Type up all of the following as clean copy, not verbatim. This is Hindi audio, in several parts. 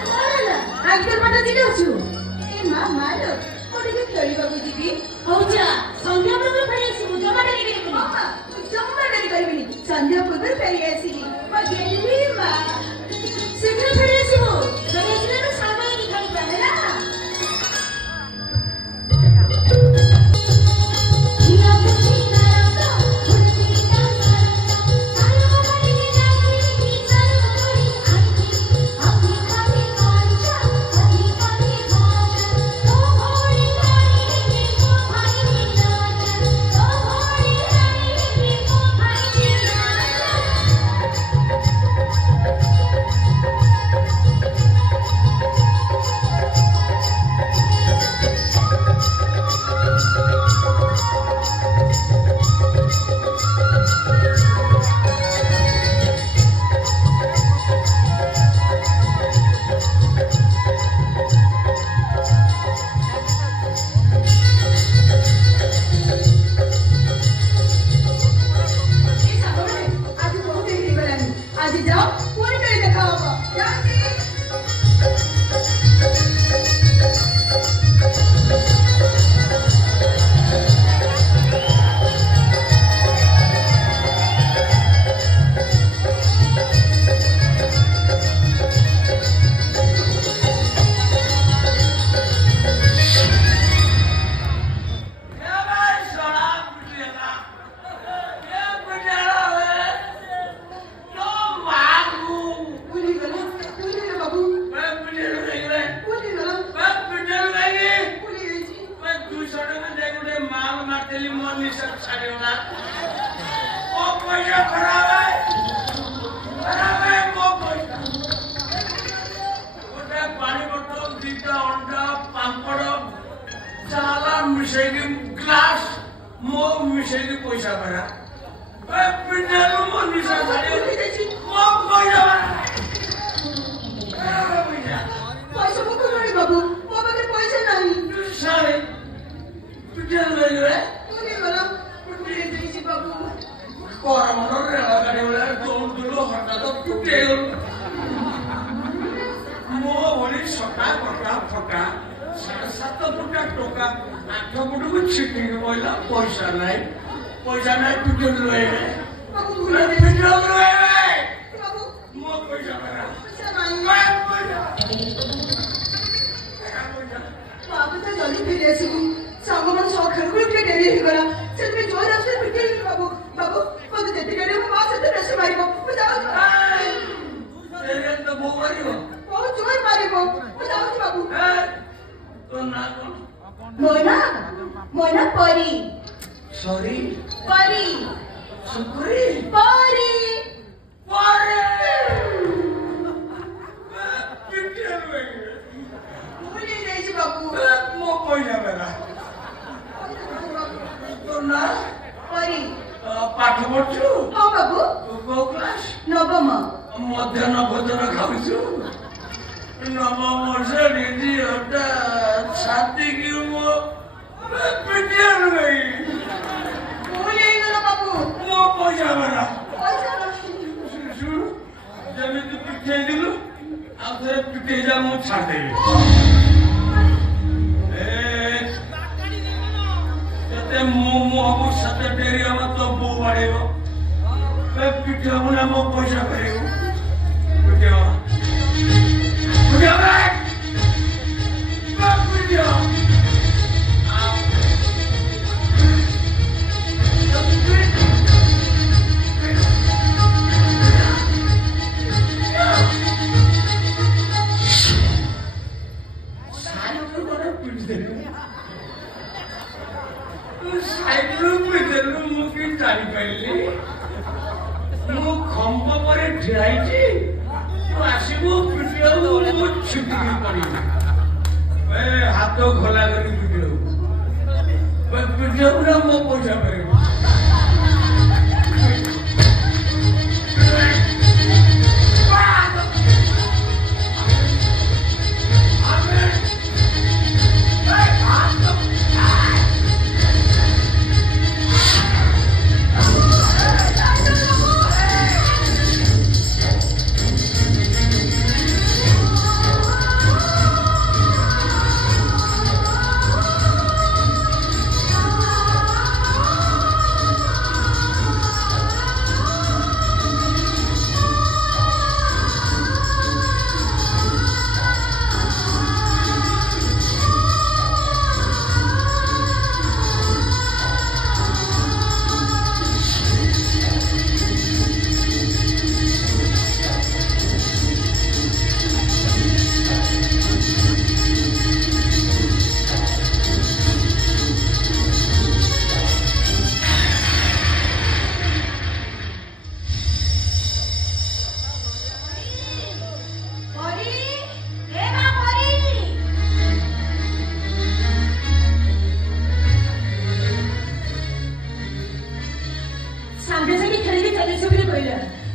ଆଇଟର ପାଠ ଦିଟା ଅଛୁ ଏ ମା ମାଲୋ ମୁଁ ଟିକେ ଖେଳିବାକୁ ଯିବି ହଉ ଯା ସନ୍ଧ୍ୟା ପୂର୍ବରୁ ଫେରି ଆସିବୁ ଜମା ଡେରି କରିବୁନି ଜମା ଡେରି କରିବିନି ସନ୍ଧ୍ୟା ପୂର୍ବରୁ ଫେରି ଆସିବି ମା ଗେଲି ମା ଶୀଘ୍ର ଫେରି ଆସିବୁ ଫେରି ଆସିଲେ ଆମେ ସାଙ୍ଗ ହେଇକି ଖାଇବା ହେଲା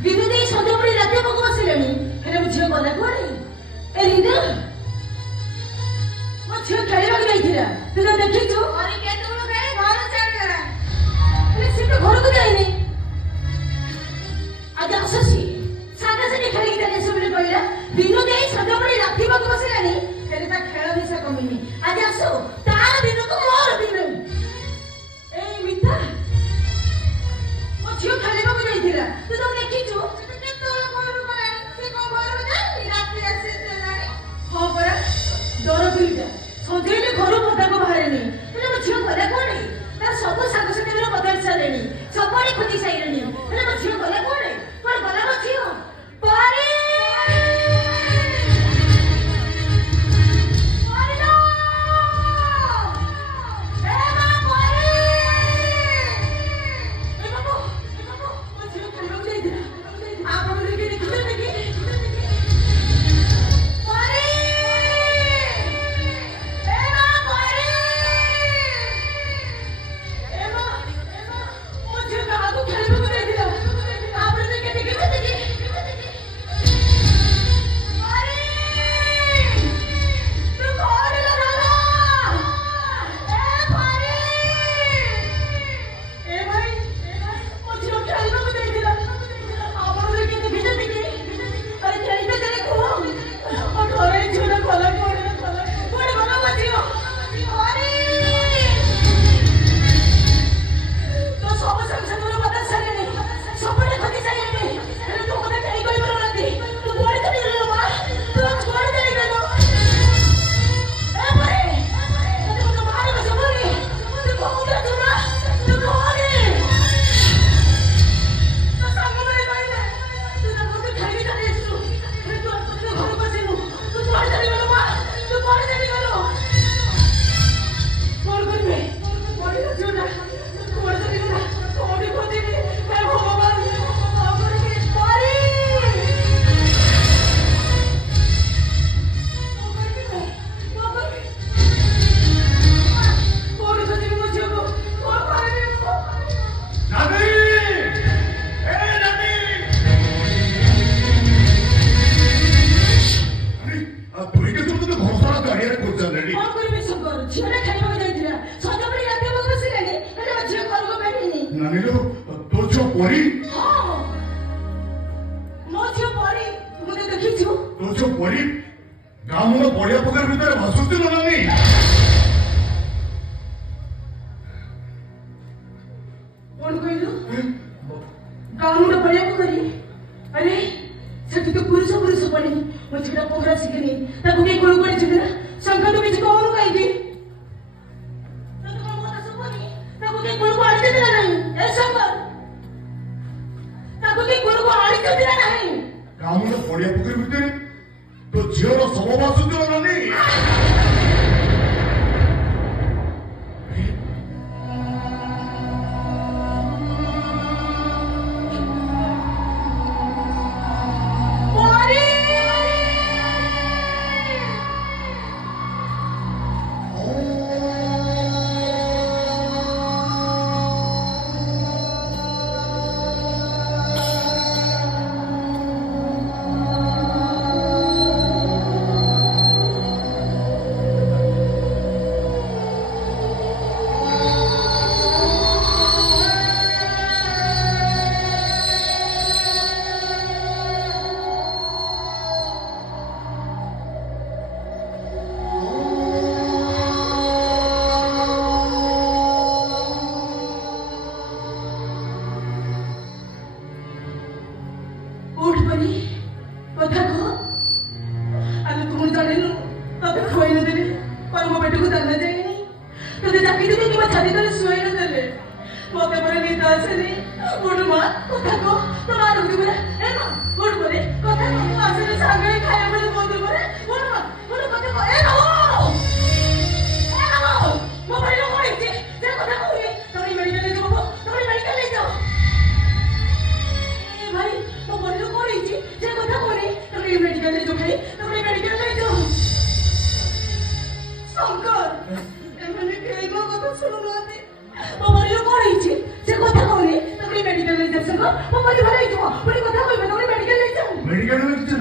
ବିନୁ ଦେଇ ସନ୍ଧ୍ୟାବେଳେ ରାତି ପାଖକୁ ବସିଲେଣି ହେଲେ ମୋ ଝିଅ ଗଲା କୁଆଡେ? ଏ ରିନା ମୋ ଝିଅ ଖେଳିବାକୁ ଯାଇଥିଲା ତୁ ତ ଦେଖିଛୁ? ଘରେ କେତେବେଳେ ଖେଳେ ଘର ଚାଲିଗଲା ହେଲେ ସେ ତ ଘରକୁ ଯାଇନି ଆଜି ଆସୁଛି ସାଙ୍ଗସାଥି ଖେଳିକି ଚାଲି ଆସିବ ବୋଲି କହିଲା ବିନୁ ଦେଇ ସନ୍ଧ୍ୟାବେଳେ ରାତି ପାଖକୁ ବସିଲାଣି ହେଲେ ତା ଖେଳ ନିଶା କମିନି ଆଜି ଆସୁ ତାର ବିନୁକୁ ମୋର ବିନୁ ଏଇ ମିଠା ମୋ ଝିଅ ଖେଳିବାକୁ ଯାଇଥିଲା ତୁ ତ ଦେଖିଛୁ? କେତେବେଳେ ଘରକୁ ଗଲାଣି ସେ କଣ ଘରକୁ ଯାଇନି ରାତି ଆସିଲାଣି ହଁ ପରା ଡର ପିଇଟା ସନ୍ଧ୍ୟାରେ ଘରୁ ପଦାକୁ ବାହାରେନି ହେଲେ ମୋ ଝିଅ ଗଲା କୁଆଡେ? ତାର ସବୁ ସାଙ୍ଗସାଥି ବଦଳି ସାରିଲେଣି ସବୁଆଡେ ଖୋଜି ସାରିଲେଣି ହେଲେ ମୋ ଝିଅ ଗଲା କୁଆଡେ? କୁଆଡେ ଗଲା ମୋ ଝିଅ? ପାରି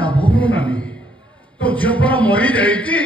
ଲାଭ ନାହିଁ ତୋ ଝିଅ ପରା ମରିଯାଇଛି।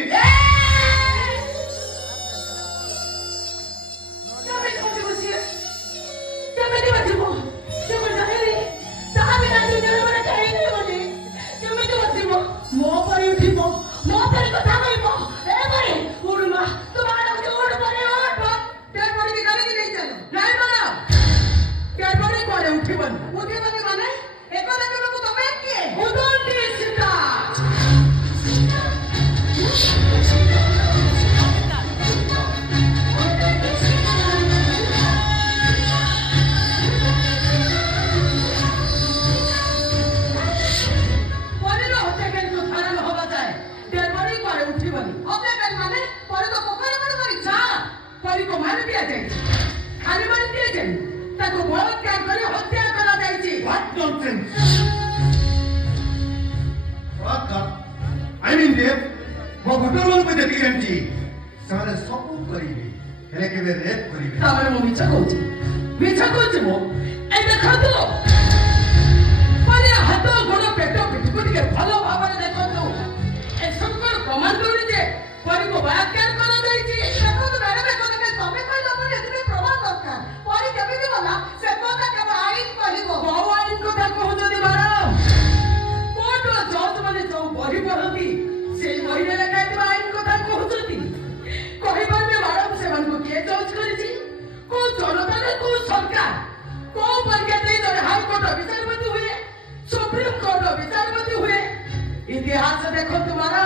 इतिहास देखो तुम्हारा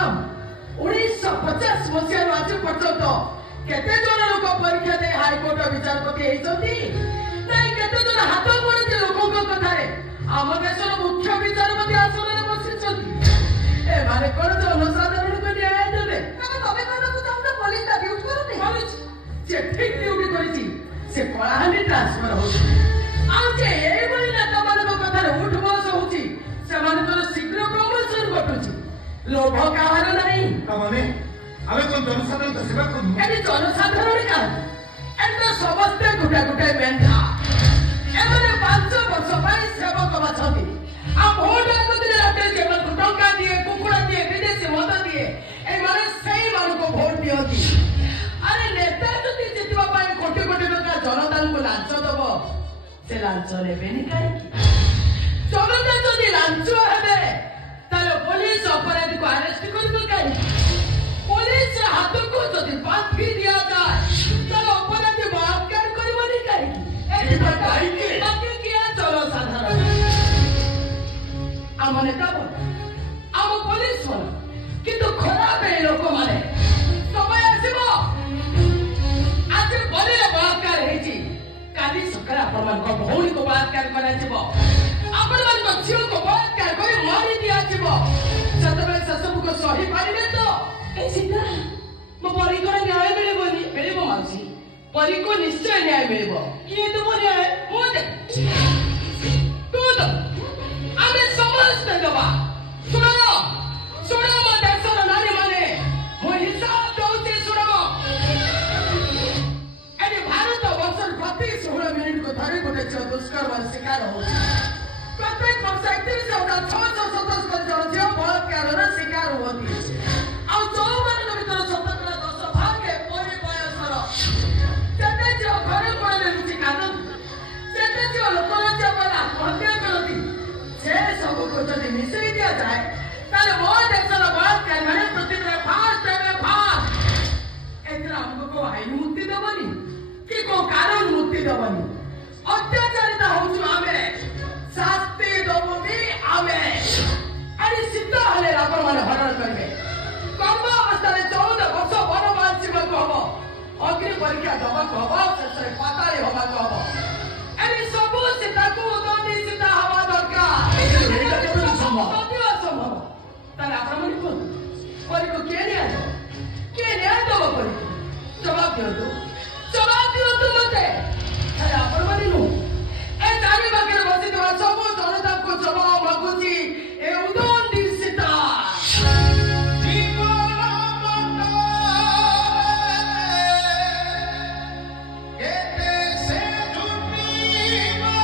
1950 मसीह आज पर्यंत केते जन लोक परीक्षा दे हाईकोर्ट विचारपति होती केते जन हाथ पड़े लोक कथार आम देश मुख्य विचारपति आसन में बसी एमाने कौन जनसाधारण को न्याय देवे तमें कहना चाहूँ पुलिस ड्यूटी करूनी से ठीक ड्यूटी करी से कलाहांडी ट्रांसफर होती नेता मान कथार उठ बस होती शीघ्र प्रमोशन घटुची लोभ काहार नहीं जनसाधारण सेवा करूँ जनसाधारण का समस्ते गोटे गोटे मेधा एमने 5 वर्ष सेवक बाछती आ भोट दिन रात टंका दिए कुकुड़ा दिए विदेशी मद दिए भोट दिखती अरे नेता जदि जितवा कोटी कोटी टका जनता को लांच दब से लांच ने कहीं जनता जदि लांच हे पुलिस अपराधी को अरेस्ट कर पुलिस हाथ को जदि बांधी दि जाए अपराधी बलात्कार करनी कहीं जनसाधारण आम नेता बन आम पुलिस बन किंतु खराब है लोक मैंने समय आसब आज बलिर बलात्कार काली सकाଳେ ଆପଣମାନଙ୍କ ଭଉଣୀକୁ ବଳାତ୍କାର କରାଯିବ ଆପଣମାନଙ୍କ ଝିଅକୁ ବଳାତ୍କାର କରି ମାରି ଦିଆଯିବ ସେତେବେଳେ ସେସବୁକୁ ସହି ପାରିବେ ତ ସୀତା ମୋ ପରୀଙ୍କର ନ୍ୟାୟ ମିଳିବନି ମିଳିବ ମାଉସୀ ପରୀକୁ ନିଶ୍ଚୟ ନ୍ୟାୟ ମିଳିବ କିଏ ଦେବ ନ୍ୟାୟ ମୁଁ ଦେବି ତୁ ତ ଆମେ ସମସ୍ତେ ଦେବା ଶୁଣ ଶୁଣ ମୋ ଦେଶର ନାରୀମାନେ ମୁଁ ହିସାବ ଦଉଛି ଶୁଣ भारत वर्ष प्रति 16 मिनट को धरी गोटे झील दुष्कर्म शिकार होती प्रत्येक वर्ष 31,627 जन झील बलात्कार शिकार होती जो भर 10 भाग परी बयसर जेते झील घर कोड़े लुचि कांदती जेते झील लोकलज्जा पर आत्महत्या करती से सब को जब मिसई दि जाए मो देशर बलात्कार मैंने पृथ्वी फास्ट एथर आमको आईन मुक्ति देवनी कि को कारण मुक्ति दबनी अत्याचारित होचु आमे शास्ति दबो भी आमे अरे सिद्ध हले आपण माने हरण करबे कर्म अवस्था रे 14 वर्ष वनवास जीवन को हबो अग्नि परीक्षा दबा को हबो ससरे पाताली हबा को हबो अरे सब सीता को दंडी सीता हवा दरकार एटा केबे संभव तार आपण माने को परी को के न्याय दबो परी जवाब दियो जवाब दियो मते अरे आपण माने नु ए दारी बाके बसी देवा सब जनता को जवाब मागुची ए उदंडी सीता जीवन मत केते से झुटीमा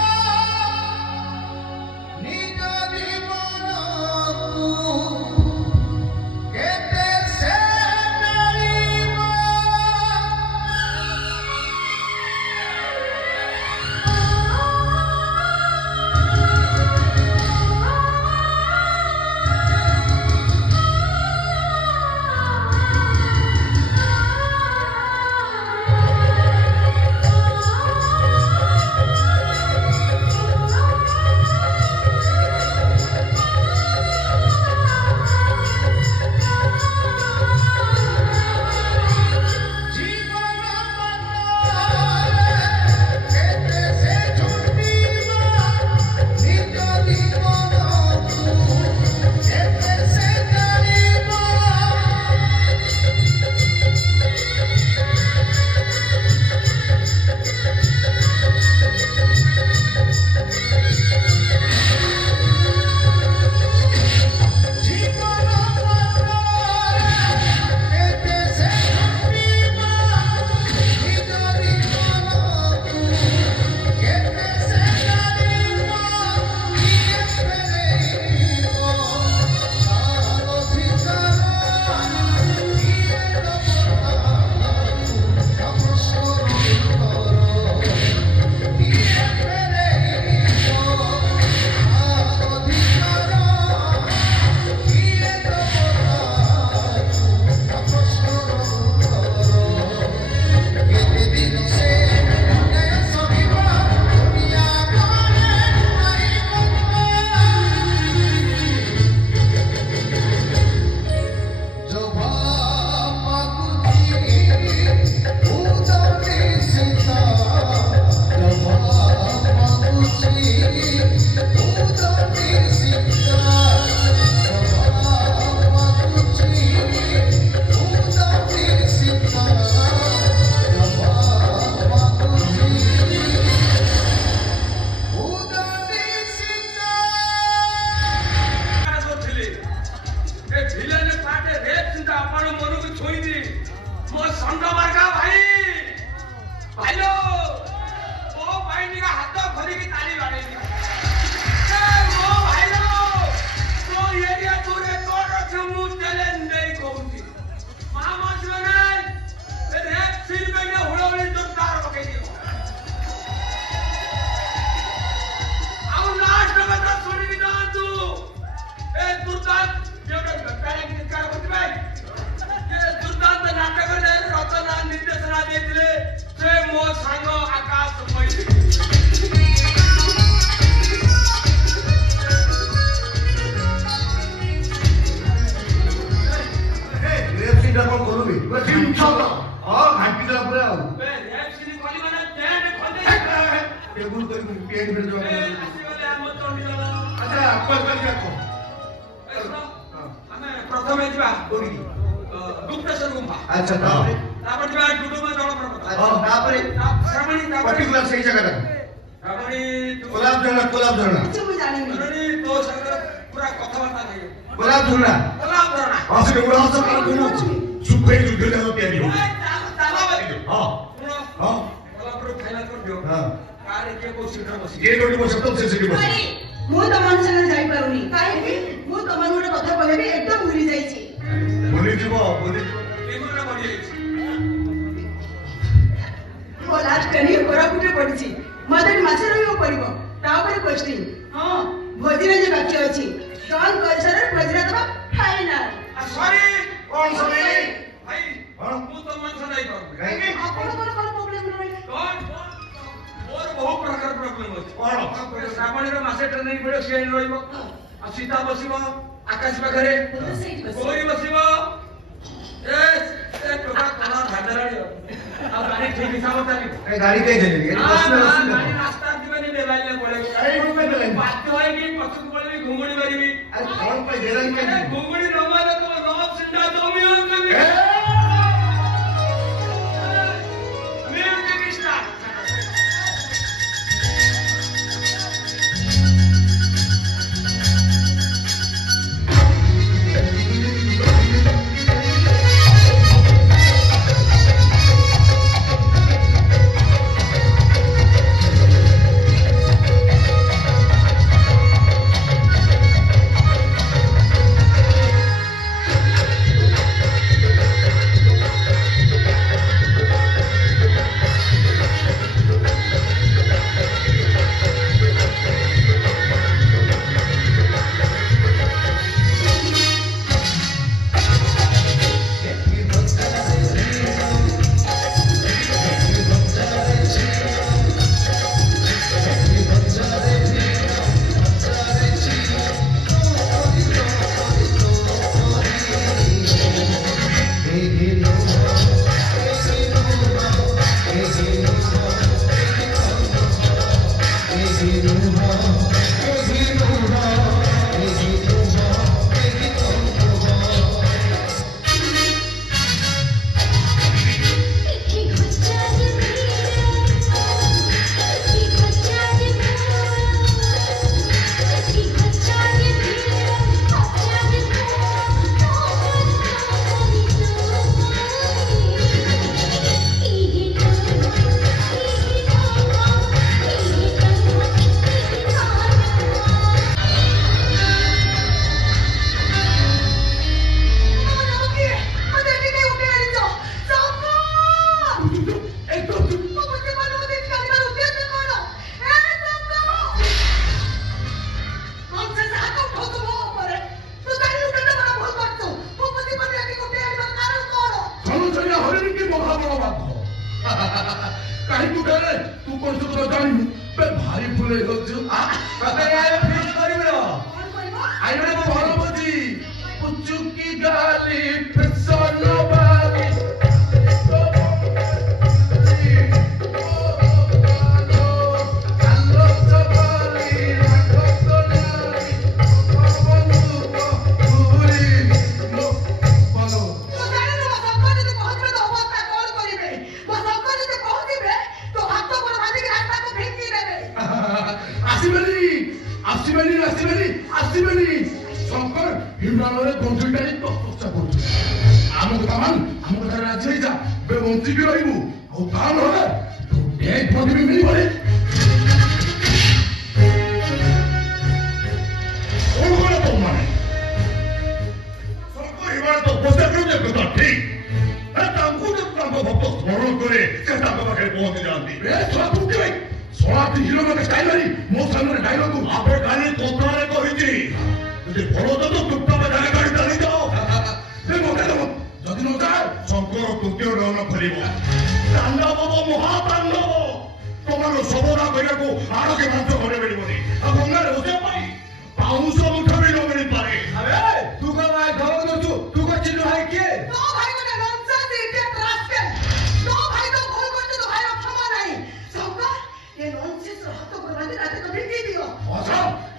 निज जीवन प्रथम गुप्तेश्वर गुंफा अच्छा पर्टिकुलर सही जगह गुलाब झरना ମୁଁ ଜାଣିନି तो पूरा कथबार्ता नहीं गुलाब झरना আসলে ওরা আসলে কারণ কোন সুখে যুদ্ধ জানো তৈরি হবে ये कोटी बस तो से सिटी बस ମୁଁ ତମମାନଙ୍କ ସାଙ୍ଗରେ ଯାଇପାରୁନି କାହିଁକି ମୁଁ ତମମାନଙ୍କୁ ଗୋଟେ କଥା କହିବି ଏକଦମ ଭୁଲି ଯାଇଛି बोली जीव ମୋ ଲାଷ୍ଟ ଟ୍ରେନିଂ କୋରାପୁଟରେ ପଡିଛି ମତେ ମାସେ ରହିବାକୁ ପଡିବ ତାପରେ ପୋଷ୍ଟିଂ ହଁ ଭୋଜିରେ ଯେ ବାକି ଅଛି ଡନ୍ କଲଚରର ଭୋଜିରେ ଦେବା ଫାଇନାଲ सॉरी कौन सॉरी भाई ମୁଁ ତ ମନ ସଦାଇ କରୁ କାହିଁକି ଆପଣଙ୍କର କ'ଣ ପ୍ରୋବ୍ଲେମ ରହିଲା ମୋର ବହୁତ ପ୍ରକାର ପ୍ରୋବ୍ଲେମ ଅଛି ଶ୍ରାବଣୀର ମାସେ ଟ୍ରେନିଂ ପଡ଼ିବ ସିଏ ରହିବ ଆଉ ସୀତା ବସିବ ଆକାଶ ପାଖରେ ଗୌରୀ ବସିବ ଟୋକା କଳା ଧାନ୍ଦରାଣୀ ଆଉ ଗାଡ଼ି ଠିକ ହିସାବ ଚାଲିବ गाड़ी कहीं चलेगी ଗାଡ଼ି ରାସ୍ତା ଯିବେନି ବେଲାଇଲେ ପଳେଇବ ବାଧ୍ୟ ହୋଇକି ପଛକୁ ପଳେଇବି ଘୁଙ୍ଗୁଡ଼ି ମାରିବି कौन पे देरानी क्या घुंगड़ी नंबर तो नौ सिंडा दोमी हो कभी म्यूजिक स्टार्ट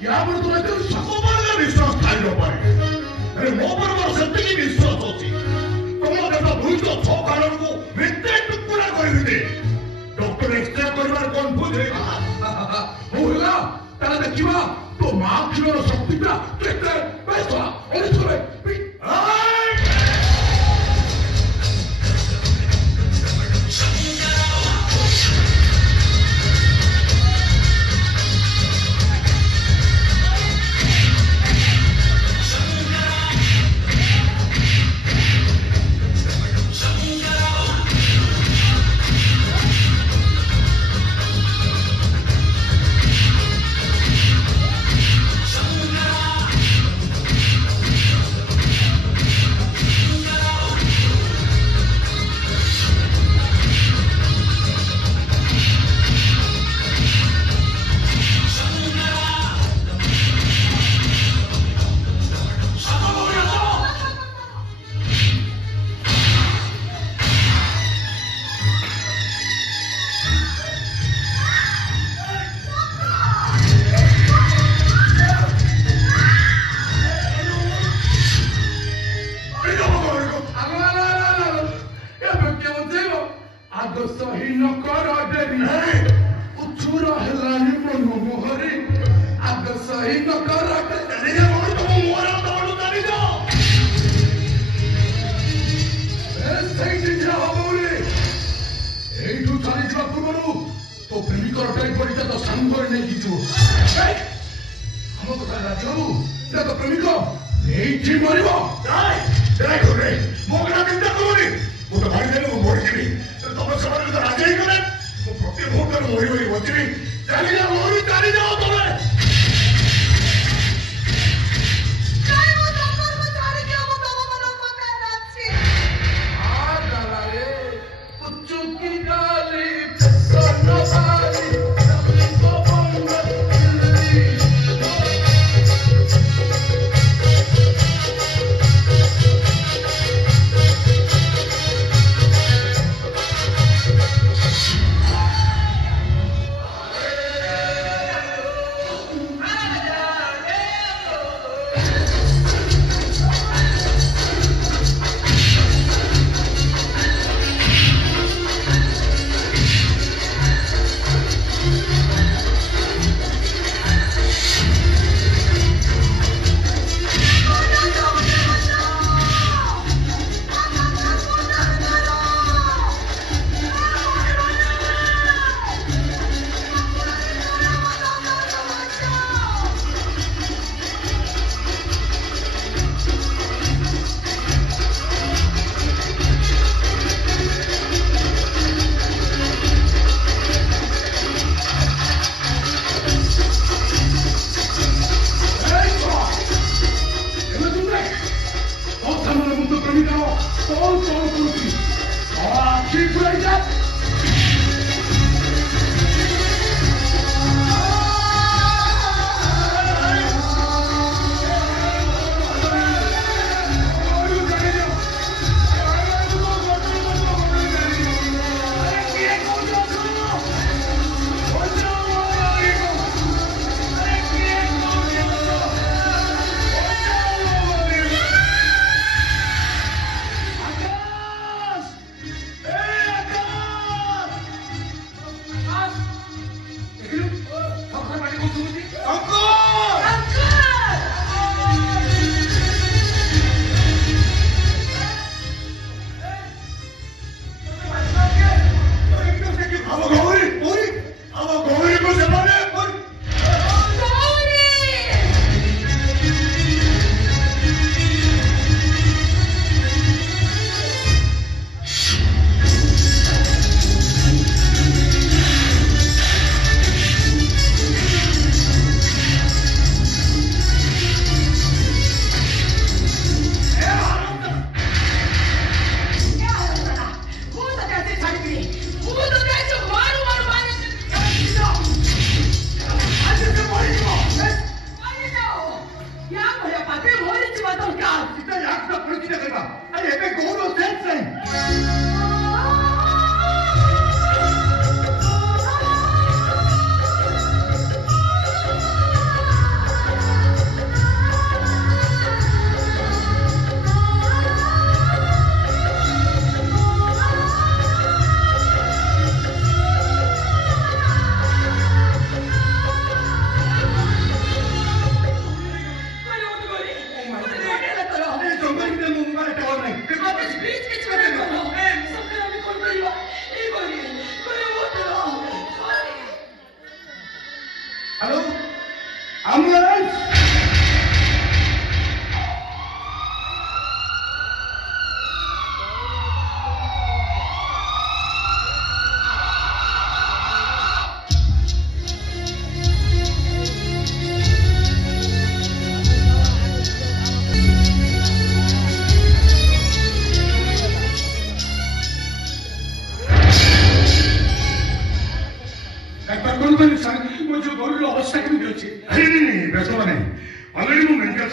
या पर तुम्हें ସେତିକି ବିଶ୍ୱାସ ଅଛି ତମ ଦେଶ ବହୁତ ଛଅ କାରଣକୁ ଏତେ ଟୁକୁରା କରିଦେବେ ଡକ୍ଟର ଏକ୍ସଟ୍ରା କରିବାର କନଫ୍ୟୁଜ ହେଇଗଲା ହଉ ହେଲା ତାହେଲେ ଦେଖିବା ତୋ ମା କ୍ଷୀରର ଶକ୍ତିଟା କେତେ ବେଶ ଅନୁଷ୍ଠରେ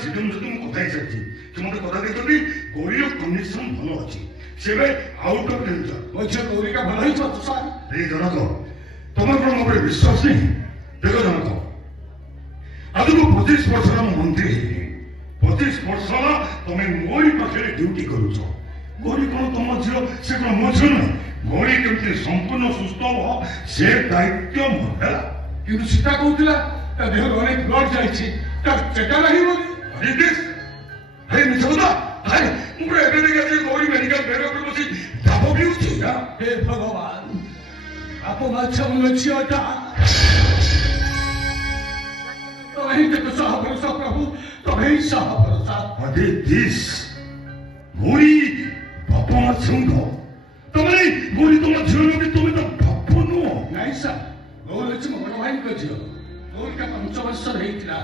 सीधम सहित मुझे कथा सारी कि मत कथा देखते गौरी कंडीशन भल अच्छी से आउट ऑफ डेंजर मुझे गौरी का भला ही चाहता सर अरे जनक तुम कौन मोटे विश्वास नहीं देख जनक आज को 25 वर्ष मंत्री 25 वर्ष तुम्हें मोरी पाखे ड्यूटी करुच गौरी कौन तुम झील से कौन मो झील ना गौरी केमती संपूर्ण सुस्थ हो से दायित्व मोर कि सीता कहूला देह अनेक ब्लड जाइए चेका नहीं बोली अरे मिछ बता अरे मुझे एबे देखा गौरी मेडिकल बेड पर बसी दाबो भी उठी हे भगवान आपो माछा मन छियोटा तो ही के तो साह भरोसा प्रभु तो ही साह भरोसा अरे दिस गौरी बापा छुंदो तुमने गौरी तुम झियो भी तुम तो बापो नो नहीं सर गौरी छि मोर भाई को झियो गौरी का 5 वर्ष रहितला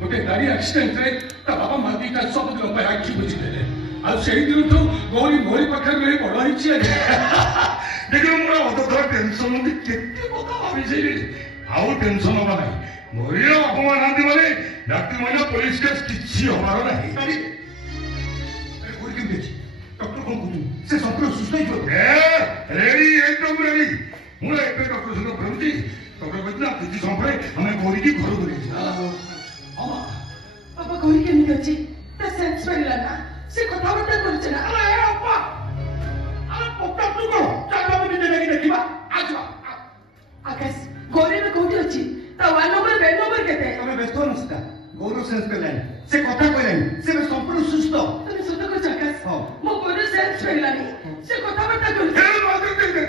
गोटे गाड़ी एक्सीडेंट रे ता बाबा मादी का सब दिन पे आखि बुझी देले आ सेही दिन तो गौरी मोरी पाखे रही बड़ ही छि देखो मोर अदर टेंशन भी केते कथा भाबी छै आउ टेंशन होबा नहीं गौरी अपमान आदि माने डाक्टर माने पुलिस केस किछि होबार नहीं अरे गौरी केम देखि डॉक्टर कौन कहू से संपूर्ण सुस्थ हो ए रेडी एकदम रेडी मुझे एबे डॉक्टर से प्रवृत्ति डॉक्टर बदला किछि समय हमें गौरी की घर बुले अम्मा पापा गौरी के निकची ता सेंस पड़ला ना से कथा बता करछ ना अरे अप्पा अरे पक्का तू को चाटा में देने देखिबा आज आकाश गौरी में कोठी अछि ता 1 नंबर बेड नंबर केते तमे व्यस्त हो नस्ता गौरव सेंस पे लाइन से कथा कहलानी से संपूर्ण सुस्थ तने सुत को आकाश हां मो गौरी सेंस पड़लानी से कथा बता करछ ए मात्र दे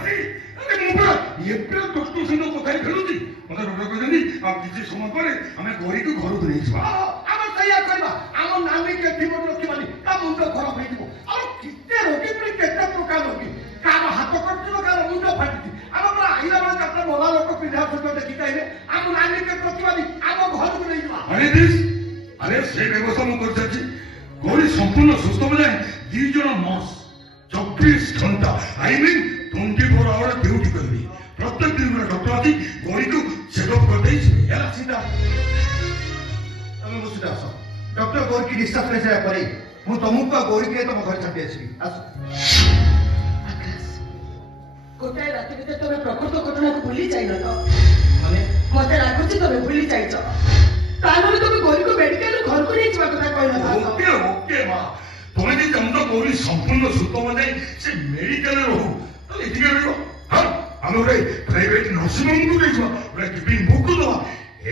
अरे अरे मुबा ये पे डॉक्टर से कथा खेलुती मते डॉक्टर कहनी आप किछि समय पर हमें गौरी को घर बुले छिबा हम तैयार करबा हम नामी के थीम रखिबानी का मुंड खराब होई दिबो और किते रोगी पर केते प्रकार रोगी काम हाथ कटलो का मुंड फाटिति हम पर आइला बन कता मोला लोक पिधा फोटो देखि काइले हम नामी के प्रतिवादी हम घर को नहीं जिबा अरे दिस अरे से व्यवस्था मु कर छी गौरी संपूर्ण सुस्थ हो जाए 2 जन नर्स 24 घंटा आई मीन 24 आवर ड्यूटी करबी प्रत्येक दिन में डॉक्टर आती गौरी को चेकअप कर दे छी यार सीधा तमे बसुदा आसो डॉक्टर गौरी की डिस्चार्ज ले जाय परे मु तुमको गौरी के तुम घर छापी आसी आसो आकाश गोटाए राति भीतर तमे प्रकृत घटना को भूली जाइल तो माने मते लागुची तमे भूली जाइछ तानरे तमे गौरी को मेडिकल घर को नहीं जिबा कथा कहला था ओके ओके मां तुम्हें जी तुम तो गौरी संपूर्ण सुस्थ हो जाए से मेडिकल रे रहो तो एठी के रहो हां हम रे प्राइवेट नर्सिंग होम को देखो रे कीपिंग बुक दो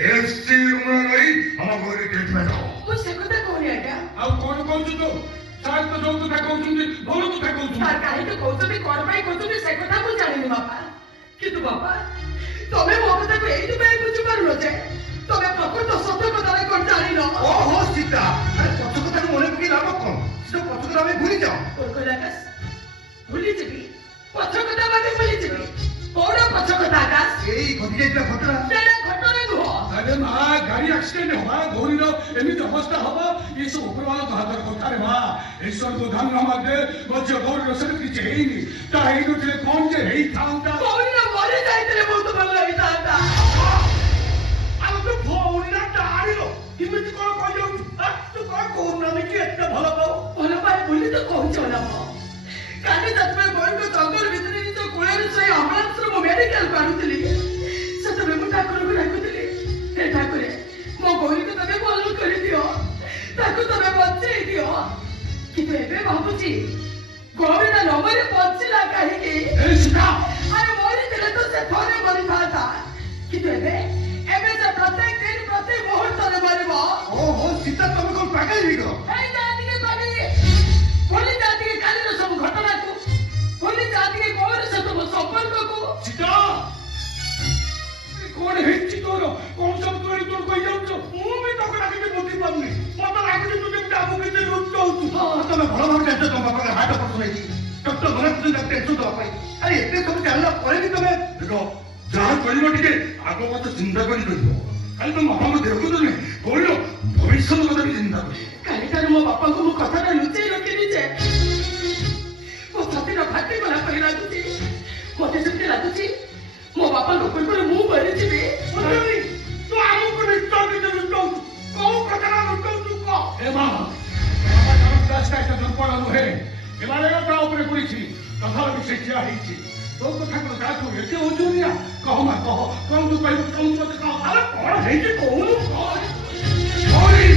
एससी रूम रही हम गौरी ट्रीटमेंट हो मो से कथा कहली आज्ञा आ कोन कोन तो साथ तो जो कथा कहउछुंदी भोल कथा कहउछुंदी तार काहे तो कहउछबी करबाई कहउछबी से कथा को जानिनी बापा किंतु बापा तमे मो कथा को एई दुबे बुझी पारुनो जे तमे प्रकृत सत्य कथा रे कोन जानिनो ओ हो सीता अरे पछ कथा को मने की लाभ कोन से पछ कथा में भूली जाओ कोन कहला आकाश भूली जिबी पछ कथा बाटे भूली जिबी कोन पछ कथा आकाश एई घटी जाइतला घटना तेरे घटना नुह अरे मां गाड़ी एक्सीडेंट होगा गौरी रो एमित अवस्था होबा ये सब ऊपर वाला तो हाथ रखो अरे मां ईश्वर को धन नमक दे बच्चे गौरी रो सब किछ हेई नी ता हेई नो तेरे कौन जे हेई थांता गौरी ना मरे जाइतले बहुत भल लइताता अब तो भौरी ना टाड़ी लो इमित कोन कहियो तू कोन कोन ना कि एते भलो पाओ भल पाए बोली तो कहउछ ना मो कानी तत्मे गौरी को जंगल भितरे नि तो कोळेर सही एम्बुलेंस रो मेडिकल काढुतली सतबे मु ठाकुर को डाकुतली हे ठाकुर मो गौरी को तमे भल करि दियो ताको तमे बच्चे दियो किंतु एबे बाबूजी गौरी ना नंबर पहुंचला काहे के ए सीता अरे मोरी तेरे तो से थोड़े मरी था किंतु एबे से प्रत्येक मुहूर्त रे मरबो ओ हो सीता तुम कोन पागल ही गो ए जाति के कभी भूली जाति के काली रो सब घटना को भूली जाति के गौरी से तुम संपर्क को सीता कोन हेची तोरो कोन सब तोरी तोर कहि जाउ तो मु भी तो करा के बुद्धि पाउनी मत लागे तू के दाबू के रोज तो हां तुम भलो भाव जानते तुम बापा का हार्ट ऑपरेशन है डॉक्टर बना तुम डॉक्टर तो दो पाई अरे एते सब जानला परे भी तुम देखो जहाँ करिबो टिके आगो मत चिंता करी करिबो खाली तुम बापा को देखो तो नहीं गौरी भविष्य कथा भी चिंता करी काली तार मो बापा को मो कथा ना लुचै रखे निजे मो छाती ना फाटी गला परि लागुची मते सेते लागुची मो बापा को कोइ मु मरि जिबे तू आमु को निष्ठा के तो कौ कथा ना तो प्रयासटा एत दुर्बल नुहे हिमालय ता उपरे पड़ी तथापि से ठिया होती तो कथा को गाथु एते ओजुनिया कह मा कह कौन तू कहू कौन मत कह अरे कौन है कि कौन सॉरी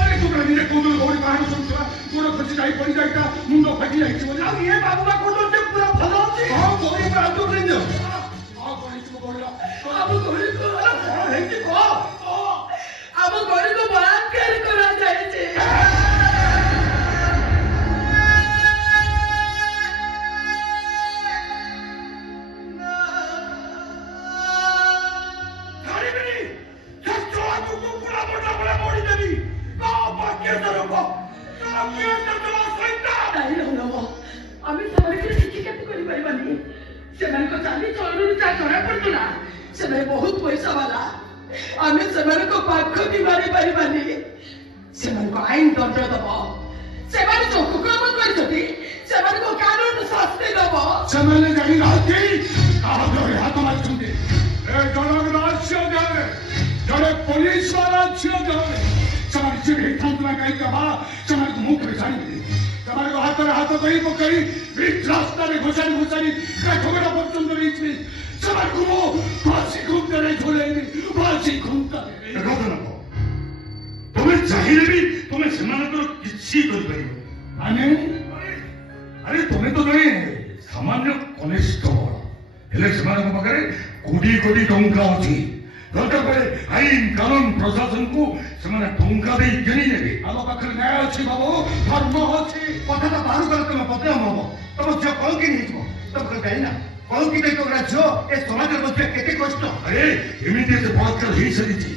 अरे तू कहनी रे कोदो गौरी कहानी सुनछा गोड़ खसी जाई पड़ी जाईता मुंडो फाटी जाई बोले आ ये बाबूबा कोदो ते पूरा भलो अछि हां गौरी का तो नहीं दो हां गौरी तू गौरी अब गौरी को अरे कौन है कि कह अब गौरी को बलात्कार करा जाए छे बहुत पैसा वाला आमे सेमान को पाख भी मारी पारी बानी सेमान को आईन दंड दबो सेमान जो हुकुम करछथि सेमान को कानून शास्ति दबो सेमाने जानी रहती कहा जोरे हाथ मार छुंदे ए जनक राज्य जाने जड़े पुलिस वाला छियो जाने सेमान चिड़े थांतला काई का बा सेमान को मुख में जानी सेमान को हाथ कहीं पकड़ी बीच रास्ता में घुसारी काठोगड़ा पर्यंत रीच में सेमान को फांसी घूमते रहे झूलेंगे फांसी घूमता रहे कथा न तुम्हें चाहिए भी तुम्हें सेमानकर किसी कर परिबो माने अरे तुम्हें तो नहीं सामान्य कनेस्टेबल हेले सेमानक पाखरे कोटी टंका अछि दरकार पड़े आईन कानून प्रशासन को सेमाने टंका दे किनी नेबे आम पाखरे न्याय अछि बाबू धर्म अछि कथा बाहर कर तुम बदनाम हो तुम जो कौन की नहीं तुम कर जाई ना कौन की तो राज्य ए समाज मध्य केते कष्ट अरे एमिति से बलात्कार ही सरिछि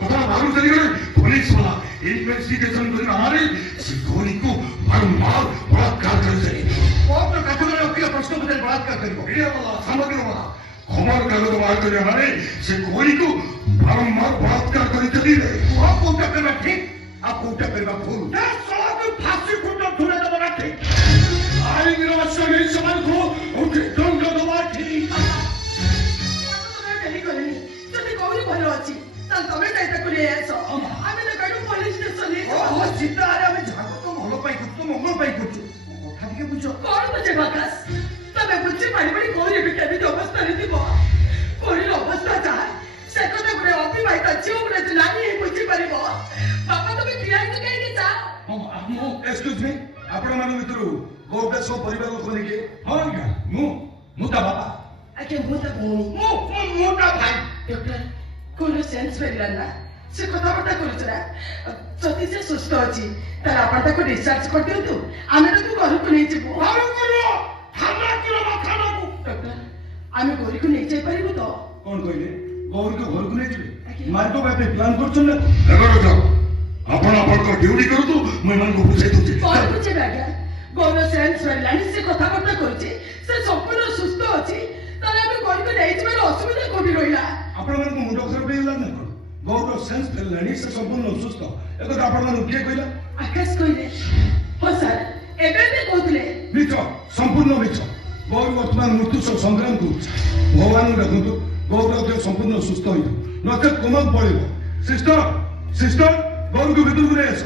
कथा बाहर चली गए पुलिस वाला इन्वेस्टिगेशन कर हमारे सिकोरी को बारंबार बलात्कार कर जाए कोर्ट में कथा में वकील प्रश्न बदल बलात्कार करिबो मीडिया वाला सामग्री वाला खबर कागज बाहर कर हमारे सिकोरी को बारंबार बलात्कार कर चली रहे वो कोटा करना ठीक आप कोटा करना भूल दस साल को फांसी को धुरे दबा ठीक आईन राष्ट्र नहीं समान को उनके दंड दबा ठीक कहीं करनी जदि गौरी भलो अछि त तमे काइता करिए एसो आमे न कइनु पुलिस स्टेशन ले ओ सीता अरे हमें झागो तो भलो पाई कुछ तो मंगल पाई कुछ कथा दिके बुझो कौन बुझे बाकास तमे बुझे पारी गौरी भी केबी अवस्था रे दिबो गौरी अवस्था चाहे से कथा गुरे अभी भाई त जीव गुरे लानी बुझी परिबो बाबा तमे किया तो कहि के जा मो एक्सक्यूज मी आपण मान मित्रु गौटा सब परिवार लोक लेके हां क्या मु ता बाबा आके मुता भूमि मु ता भाई डॉक्टर कोन सेंस वेलना से कथा बता करछरा जति से सुस्त अछि तार आपण ताको डिस्चार्ज कर दियौ तू आमे तो घर को नहीं जेबो भालो करो खाना किलो खाना को डॉक्टर आमे गौरी को नहीं जाई परिबो तो कौन कहले गौरी को घर को नहीं जेबे मारको बापे प्लान करछन ना देखो तो आपण ड्यूटी करू तो मैं मन को बुझाई दूची कौन बुझे बागा गौर सेंस वेलना से कथा बता करछि से संपूर्ण सुस्त अछि तारे आमे गौरी को नहीं जेबे असुविधा कोबी रहिला आपण मन को मुंडो खराब हेला ना गौर सेंस वेलना से संपूर्ण सुस्त एतो आपण मन के कहला आकाश कहले हो सर एबे भी कहले मिछ संपूर्ण मिछ गौर वर्तमान मृत्यु सब संग्राम करू भगवान रखु गौर संपूर्ण सुस्त होई नते कोमल पड़िबो सिस्टर गौर को भीतर को आस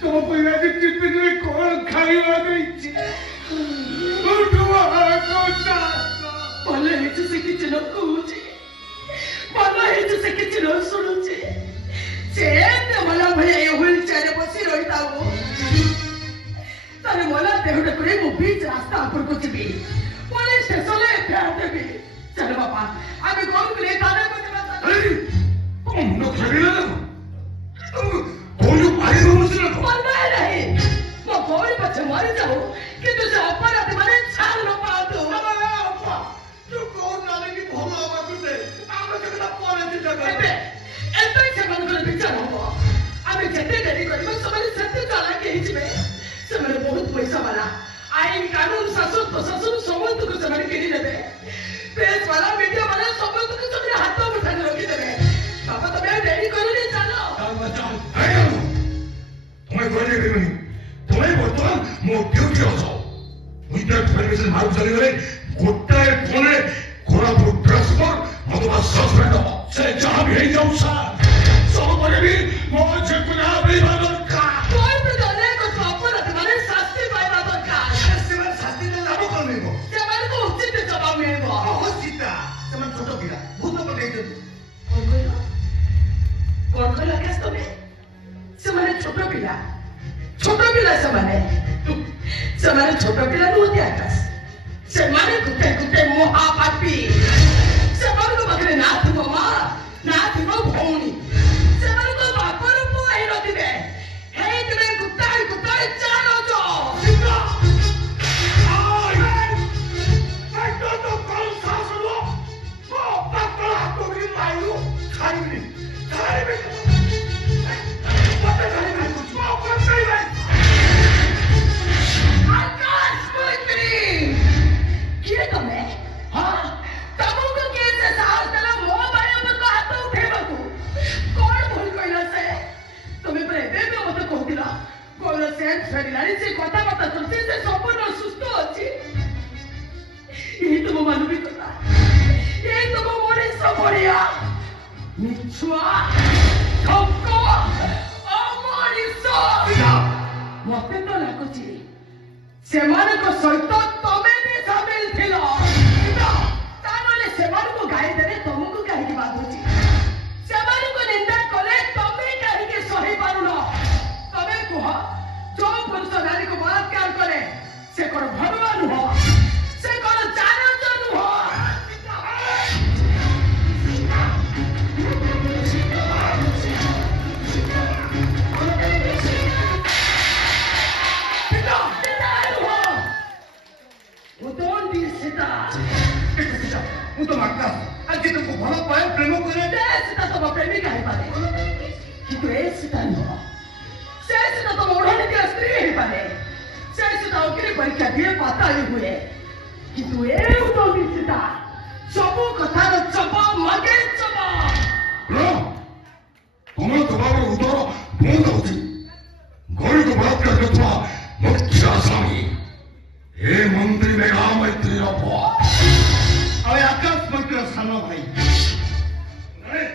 तुम पहिला जे टिफिन रे कोन खाइबा देछि उठवा कोता भले हेतु से किछ न कहूचे भले हेतु से किछ न सुनुचे से मला भले व्हील चेयर बसी रहिता हो तारे मला देहटा करे मु बीच रास्ता पर को जीबी पुलिस स्टेशन ले फेर देबी चल बाबा आबे कोन करे थाने को जमा तुम न खरीला ना कोई पाई रो मुझे ना मरना नहीं वो कोई बच्चे मर जाओ कि तुझे अपराध माने छाल न पा दो अबे अपा तू कोन नाले की भलो होबा कुते आमे केना परे दि जगह एते से मन कर विचार हो आमे जते देरी करबो सबले सत्य चला के हिचबे सबले बहुत पैसा वाला आईन कानून शासन प्रशासन समस्त को सबले केली देबे प्रेस वाला मीडिया वाला समस्त को सबले हाथ उठा के रखी देबे बाबा तबे देरी करले चलो तुम्हें कोई नहीं देनी तुम्हें बर्तमान मो ड्यूटी हो विदाउट परमिशन मारू चली गले गोटाए फोने कोरापुर ट्रांसफर मतलब सस्पेंड हो से जहां भी जाऊं सर सब बने भी मुझे कुना भी बदल का कोई तो जाने को अपराध माने शास्ति पाइबा दरकार सेवन शास्ति ने लाभ करने को सेमान को उचित जवाब मिलबो बहुत सीता सेवन छोटो पिला भूत को दे दे कौन कहला केस तमे सेमाने छोट पिला सेमाने छोट पिला नुहति आकाश सेमाने कुत्ते कुत्ते महापापी सेमान को बकरे ना थिबो मां ना थिबो भौणी सेमान को बापर पो आइ रथिबे हे तमे कुत्ता जानो जो सीता आई तो कौन सासलो वो पकड़ा तो भी मारू खाई मते तो लागुची सेमान को सहित तमे भी शामिल थिलो तानले सेमान को गाई देले तुमको काहे की बात होची सेमान को निंदा करे तमे काहे के सही पारुनो तमे को जो पुरुष नारी को बलात्कार करे से कोन भगवान हो से कोन जानत हो तो मारता आज तुमको भलो पाए प्रेम करे सीता तो प्रेमिका है पारे किंतु ए सीता नो से सीता तो ओढ़ने की स्त्री है पारे से सीता ओकरे परीक्षा दिए पाता ही हुए किंतु ए तो भी सीता सब कथा रो चपा मगे चपा लो तुम्हें तुम्हारे उधर बंद होती गौरी को बात करके तुम मुख्य आसामी हे मंत्री में काम मैत्री रखो अबे आकाश मंत्री सानो भाई नहीं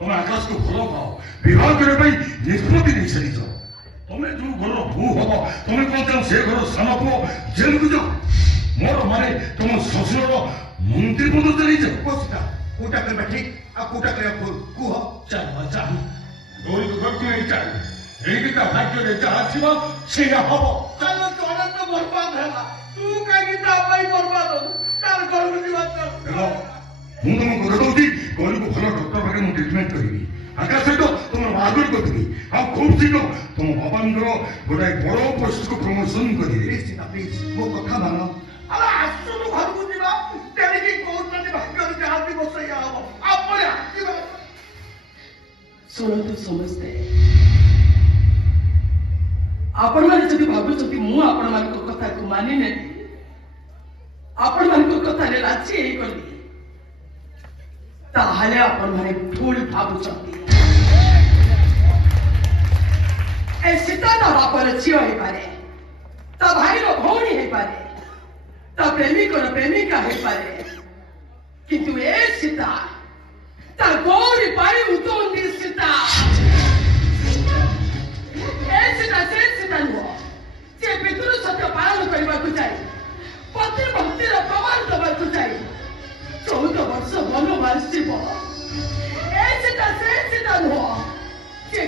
तुम आकाश को भलो पाओ विवाह करे भाई निष्पत्ति नहीं सही जाओ तुम्हें जो घर भू हो तुम्हें कौन से घर सानो को जेल को जाओ मोर माने तुम ससुर मंत्री पद चली जाओ कोस्ता कोटा कर ठीक आ कोटा कर फुल को हो चल गौरी को घर को नहीं चाहिए एक का भाग्य रे जहाँ छिवा से हबो चलो तोरा तो बर्बाद हैला तू काहे ता भाई बर्बाद हो तार घर में बात कर हेलो ମୁଁ ତମକୁ କହୁଛି ଗରିବ ଭଲ ଡକ୍ଟର ପାଖରେ ମୁଁ ଟ୍ରିଟମେଣ୍ଟ କରିବି ଆକାଶ ସହିତ ତୁମ ବାହାଘର କରିବି ଆଉ ଖୁବ୍ ଶୀଘ୍ର ତୁମ ବାବାଙ୍କର ଗୋଟାଏ ବଡ଼ ପୋଷ୍ଟକୁ ପ୍ରମୋସନ କରିବି प्लीज सीता प्लीज मो कथा मान अरे आसु तो घर को जीवा तेरे की कोट ने भाग्य रे जहां भी बसैया हो आपरे आसीबा सुनो तो समझते आपण माने जदि भाबुचंती मु आपण मानक कथा को मानि नै आपण मानक कथा रे राजी हे करली ताहाले आपण माने भूल भाबुचंती ए सीता ना बापर छियो हे पारे ता भाई रो भौणी हे पारे ता प्रेमिक रो प्रेमिका हे पारे किंतु ए सीता ता गौरी पाई उतोंदी सीता ए सीता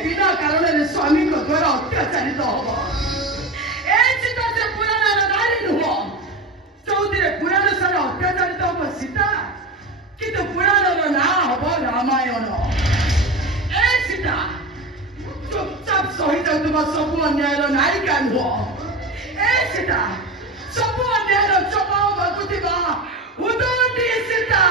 बिना कारण स्वामी को द्वारा अत्याचारित हम सीता से पुराण नारी नुह चौधरी पुराण सारा अत्याचारित हम सीता किंतु पुराण ना हम रामायण सीता चुपचाप सही जाऊा सब अन्याय नायिका नुह सीता सब अन्याय चपाओ बगुवा उदोटी सीता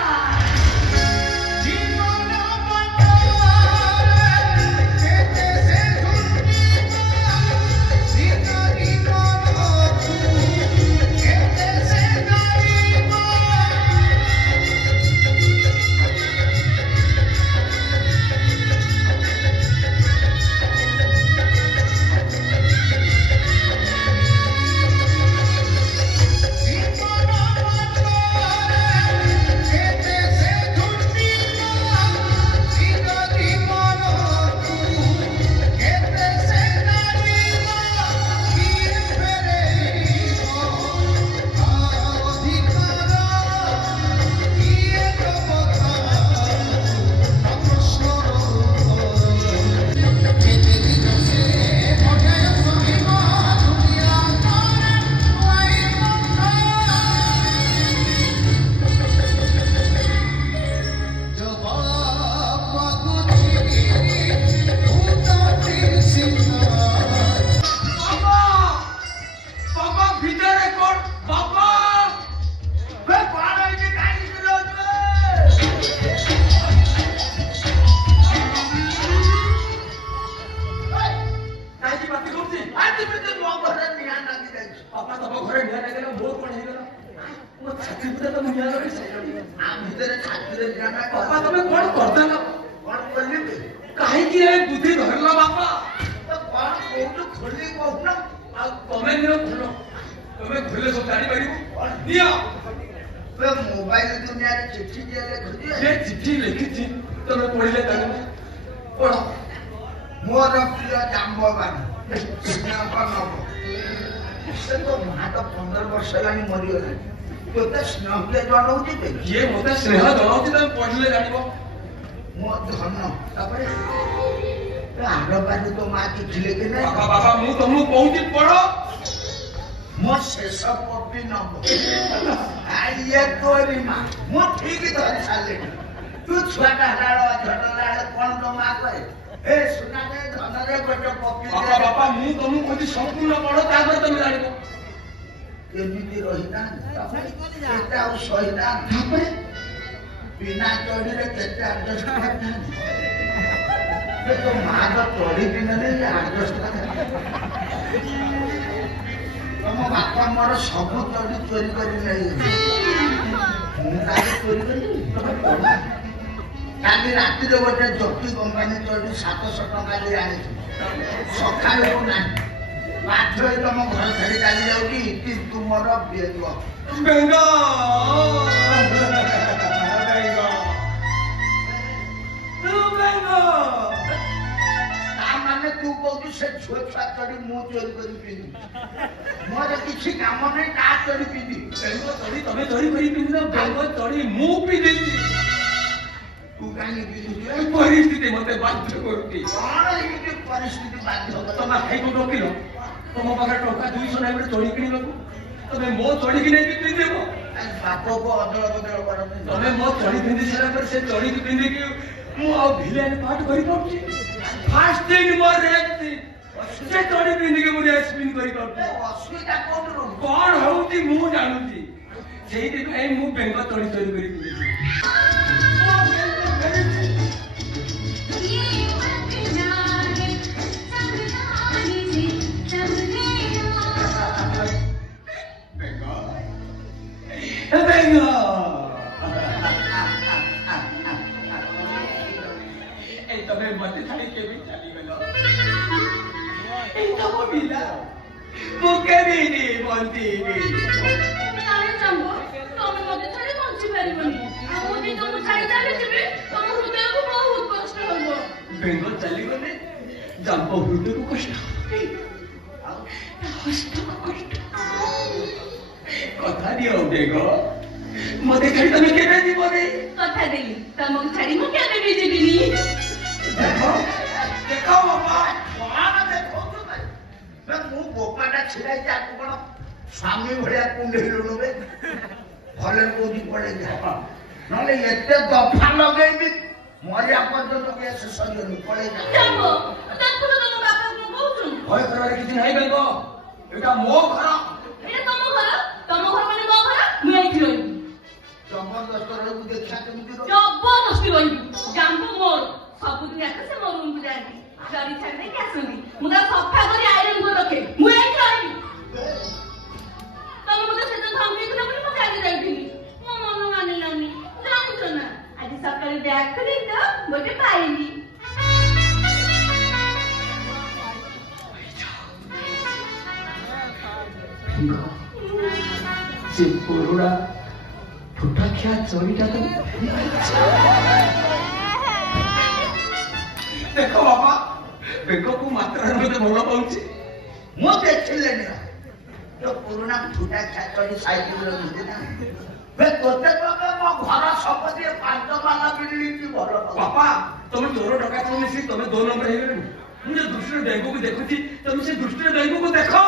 बुद्धि धरल बापा तुम्हें खोले सब जानी मोबाइल दुनिया चिट्ठी लिखी तुम्हें पढ़ले पढ़ मोर प्रिय जाम्बवान तो माँ तो 15 वर्ष है मरीगला तो स्नेह किए जनाऊँ किए मत स्नेह जनाऊँ तुम पढ़ले जान मो धन आग तो माँ चिठी लिखे ना बाबा मु तुमको कहूँ पढ़ मो शेष कॉपी नंबर ये तोरी माँ मो ठीक धरी सारे तू छुआटा हलाड़ झटलाड़ कौन तो माँ कहे ए सुना दे धन रे गोटे कॉपी बाबा बाबा मु तुमको कहूँ संपूर्ण पढ़ तापर तुम जानिबो एमिति रहिता केते आ सहिता तापर बिना चढ़ी रे केते एडजस्ट करता तो माँ तो चढ़ी बिना रे एडजस्ट तुम बापा मोर सब चढ़ी चोरी करी नहीं चोरी करी काली राति गोटे जटी कंपानी चढ़ी 700 टका दे आनी सका ना पाठ तुम घर छाड़ी चली जाऊँगी तुमर बेंग माने तू कहू से छुआ छुआ चढ़ी मु चोरी कर पिंधि मोर किसी काम नहीं का चढ़ी पिंधि बेंग चढ़ी तमें चढ़ी करी पिंधि बेंग चढ़ी मु पिंधि तू कहीं पिंधि परिस्थिति मते बाध्य करती कौन एमिति परिस्थिति बाध्य तमे खाई को रोकिलो तुम पाखे टका 200 नहीं चढ़ी किन तमे मो चढ़ी कि नहीं पिंधि देबो बाप को अदल बदल कर तमे मो चढ़ी पिंधि सारा पर से चढ़ी की पिंधि कि मु आ भिलेन पाठ करी पड़ची फास्ट दिन मोर रेत से चढ़ी पिंधि के मुझे स्पिन करी पड़ची असुविधा कौन होउती मु जानूती सेही दिन ए मु बेंग चढ़ी चढ़ी करी पिंधि तमे मत थाई के भी चली गलो ए तो वो बिला मुके भी नहीं बोलती भी अरे जंबो तमे मते छाड़ी पहुंची परिबनी आ मुझे तो छाड़ी चले जिबे तम हृदय को बहुत कष्ट होबो बेंगो चली गले जंबो हृदय को कष्ट कथा दियो बेगो मते छाड़ी तमे केबे जीवो रे कथा देली तमक छाड़ी मु केबे भी जीविनी देखो देखो बाबा कौन देखो तो मैं मु गोपाटा छिड़ाई जाको कोन स्वामी भलिया कुंडे लुनु बे भले कोदी पड़े जा नले एते दफा लगेबी मरिया पर्यंत केस सरियनु पड़े जा जाबो देखो तो तुम बापा को कहउछु भय करारे किछि नाही बेंगो एटा मो घर ए तम घर माने मो घर मैं एठी रही जबरदस्त रहू देखा केमिति रो जबरदस्ती रही जांबो मोर सब दिन आके से मोर रूम जाती गाड़ी छाड़ दे के आसंदी मुदा सफा करी आयरन को रखे मैं एठी रही तम मुदा से धमकी को बोली मैं गाड़ी जाईथि मो मन माने लानी जानु ना आज सकाळे देखली तो गोटे पाइली से पुरुड़ा फुटा क्या चोरीटा तो देखो बाबा बेंगो को मात्रा में भोग पाउची मो देखले ना तो पुराना फुटा छाचड़ी साइकिल रो ना बे तोते बाबा मो घर सबती पांच माला बिल्डिंग की भलो बाबा तुम चोर डका तो मिसी तुम दो नंबर हे गले मुझे दृष्टि बेंगो को देखुची तुम से दृष्टि बेंगो को देखो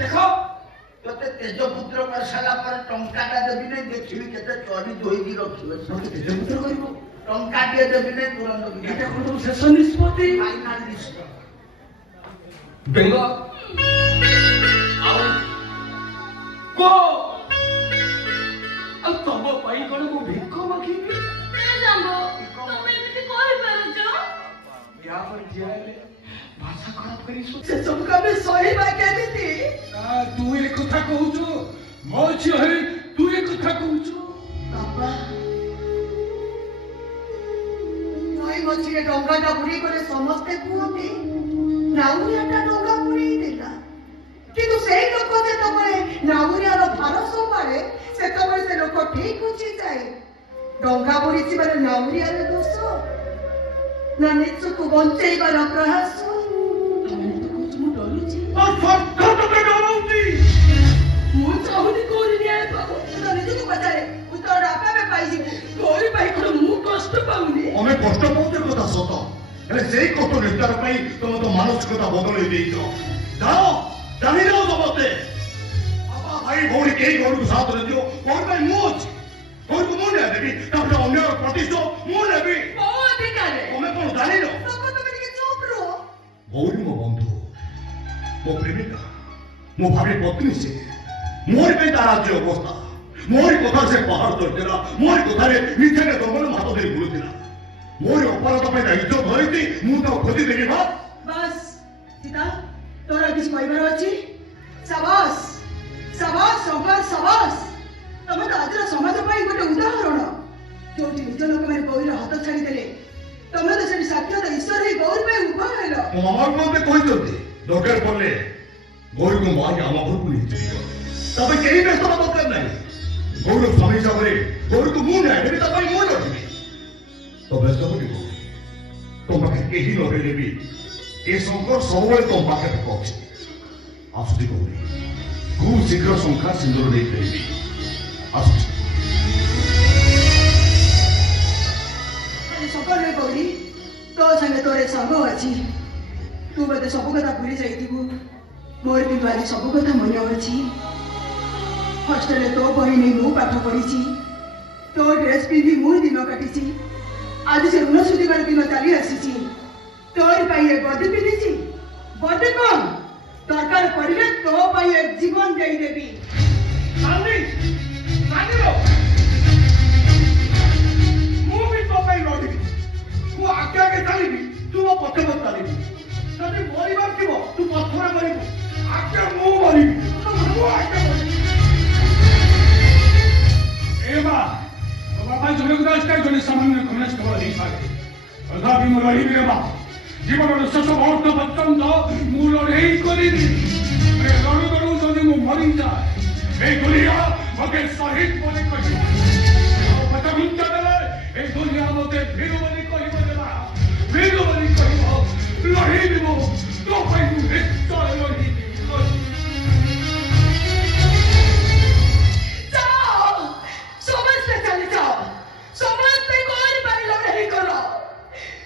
देखो तोते तेजपुत्र कर साला पर टंकाटा देबी नै देखिबी केते चोरी दोई दी रखिबे सब तेजपुत्र करबो टंका दिए देबी नै तुरंत एटा कोन शेष निष्पत्ति फाइनल लिस्ट बेंगो आओ को अब तब पाई कोन को भिक्ख मागी ए जांबो तुम एमिति कहि पारुछ या पर जियाले भाषा खराब करी से सब का में सही बा केमिति तू एक कथा कहूछु मो झियो हे तू एक कथा कहूछु बाबा नई मछिरे डंगाटा बुड़ी करे समस्ते कुहती नाउरियाटा डंगा बुड़ी देला किंतु सेई लोक जे तमरे नाउरियार भार संभाळे से तमरे से लोक ठीक उची जाए डंगा बुड़ी चिबार नाउरियार दोष ना निचु को बंचेइबार प्रयास और फटका तो के डराउती ମୁଁ ଚାହୁଁନି କୋଉଠି ନ୍ୟାୟ ପାଉ ତ ନିଜକୁ ପଚାରେ ଉତ୍ତର ଆପେ ଆପେ ପାଇଯିବୁ କୋଉଠି ପାଇ କଣ ମୁଁ କଷ୍ଟ ପାଉନି ଆମେ କଷ୍ଟ ପାଉଛେ କଥା ସତ ହେଲେ ସେଇ କଷ୍ଟ ନିସ୍ତାର ପାଇଁ ତମେ ତ ମାନସିକତା ବଦଳେଇ ଦେଇଛ ଜାଣି ଯାଅ ସମସ୍ତେ ବାପା ଭାଇ ଭଉଣୀ କେହି ଘରକୁ ସାଥ ଦିଅ କଣ ପାଇଁ ମୁଁ ଅଛି ଘରକୁ ମୁଁ ନ୍ୟାୟ ଦେବି ତାପରେ ଅନ୍ୟର ପ୍ରତିଶୋଧ ମୁଁ ନେବି ମୋ ଅଧିକାରେ ତମେ କଣ ଜାଣିନ ଲୋକ ତମେ ଟିକେ ଚୁପ୍ ରୁହ ଭଉଣୀ ମୋ ବନ୍ଧୁ ମୋ ପ୍ରେମିକା ମୋ ଭାବି ପତ୍ନୀ ସେ ମୋରି ପାଇଁ ତା ରାଜ୍ୟ ଅବସ୍ଥା ମୋରି କଥା ସେ ପାହାଡ଼ ଚଢ଼ିଥିଲା ମୋରି କଥାରେ ମିଛରେ ଦମନ ହାତ ଦେଇ ବୁଲୁଥିଲା ମୋରି ଅପରାଧ ପାଇଁ ତା ଇଜ୍ଜତ ଧରିଛି ମୁଁ ତାକୁ ଖୋଜି ଦେବି ବା ବାସ୍ ସୀତା ତୋର କିଛି କହିବାର ଅଛି ସାବାସ୍ ସାବାସ୍ ସାବାସ୍ ସାବାସ୍ ତମେ ତ ଆଜିର ସମାଜ ପାଇଁ ଗୋଟେ ଉଦାହରଣ ଯୋଉଠି ନିଜ ଲୋକମାନେ ଗୌରୀର ହାତ ଛାଡ଼ିଦେଲେ ତମେ ତ ସେଠି ସାକ୍ଷାତ ଈଶ୍ୱର ହେଇ ଗୌରୀ ପାଇଁ ଉଭା ହେଲ ମୋ ମାମା ମତେ କହିଛନ୍ତି ଦରକାର ପଡ଼ିଲେ ଗୌରୀକୁ ମାରି ଆମ ଘରକୁ ନେଇଯିବି ତାପରେ କେହି ବ୍ୟସ୍ତ ହେବା ଦରକାର ନାହିଁ ଗୌରୀର ସ୍ୱାମୀ ହିସାବରେ ଗୌରୀକୁ ମୁଁ ନ୍ୟାୟ ଦେବି ତା ପାଇଁ ମୁଁ ଲଢ଼ିବି ତ ବ୍ୟସ୍ତ ହେବି ଗୌରୀ ତମ ପାଖରେ କେହି ନ ରହିଲେ ବି ଏ ଶଙ୍କର ସବୁବେଳେ ତମ ପାଖରେ ଅଛି ଆସୁଛି ଗୌରୀ ଖୁବ୍ ଶୀଘ୍ର ଶଙ୍ଖା ସିନ୍ଦୁର ନେଇ ଫେରିବି ଆସୁଛି ସକାଳେ ଗୌରୀ ତୋ ସାଙ୍ଗେ ତୋର ସାଙ୍ଗ ଅଛି ତୁ ବୋଧେ ସବୁ କଥା ଭୁଲି ଯାଇଥିବୁ ମୋର କିନ୍ତୁ ଆଜି ସବୁ କଥା ମନେ ଅଛି ହଷ୍ଟେଲରେ ତୋ ବହି ନେଇ ମୁଁ ପାଠ ପଢିଛି ତୋ ଡ୍ରେସ୍ ପିନ୍ଧି ମୁଁ ଦିନ କାଟିଛି ଆଜି ସେ ଋଣ ସୁଝିବାର ଦିନ ଚାଲି ଆସିଛି ତୋର ପାଇଁ ଏ ବଡି ପିନ୍ଧିଛି ବଡି କଣ ଦରକାର ପଡ଼ିଲେ ତୋ ପାଇଁ ଏ ଜୀବନ ଦେଇଦେବି ମୁଁ ବି ତୋ ପାଇଁ ଲଢ଼ିବି ମୁଁ ଆଗେ ଆଗେ ଚାଲିବି ତୁ ମୋ ପଛେ ପଛେ ଚାଲିବି ଯଦି ମରିବାର ଥିବ ତୁ ପଥରେ ମରିବୁ ଆଗେ ମୁଁ ମରିବି ମୁଁ ଆଗେ ମରିବି ए माँ तो बाबा जोड़े को इसका जोड़े सामान्य कमेंट्स को नहीं पाए तथापि ମୁଁ ଲଢ଼ିବି ରେ ମା ଜୀବନର ଶେଷ ମୁହୂର୍ତ୍ତ ପର୍ଯ୍ୟନ୍ତ ମୁଁ ଲଢ଼େଇ କରିବି ଲଢ଼ୁ ଲଢ଼ୁ ଯଦି ମୁଁ ମରିଯାଏ এই দুনিয়া মকে শহীদ বলে কহিব ଆଉ ପେଟ ଘୁଞ୍ଚା ଦେଲେ এই ଦୁନିଆ ମତେ ଭୀରୁ ବୋଲି କହିବ ରେ ମା ଭୀରୁ ବୋଲି କହିବ ଲଢ଼ିବି ମୁଁ ତୋ ପାଇଁ ମୁଁ ନିଶ୍ଚୟ ଲଢ଼ିବି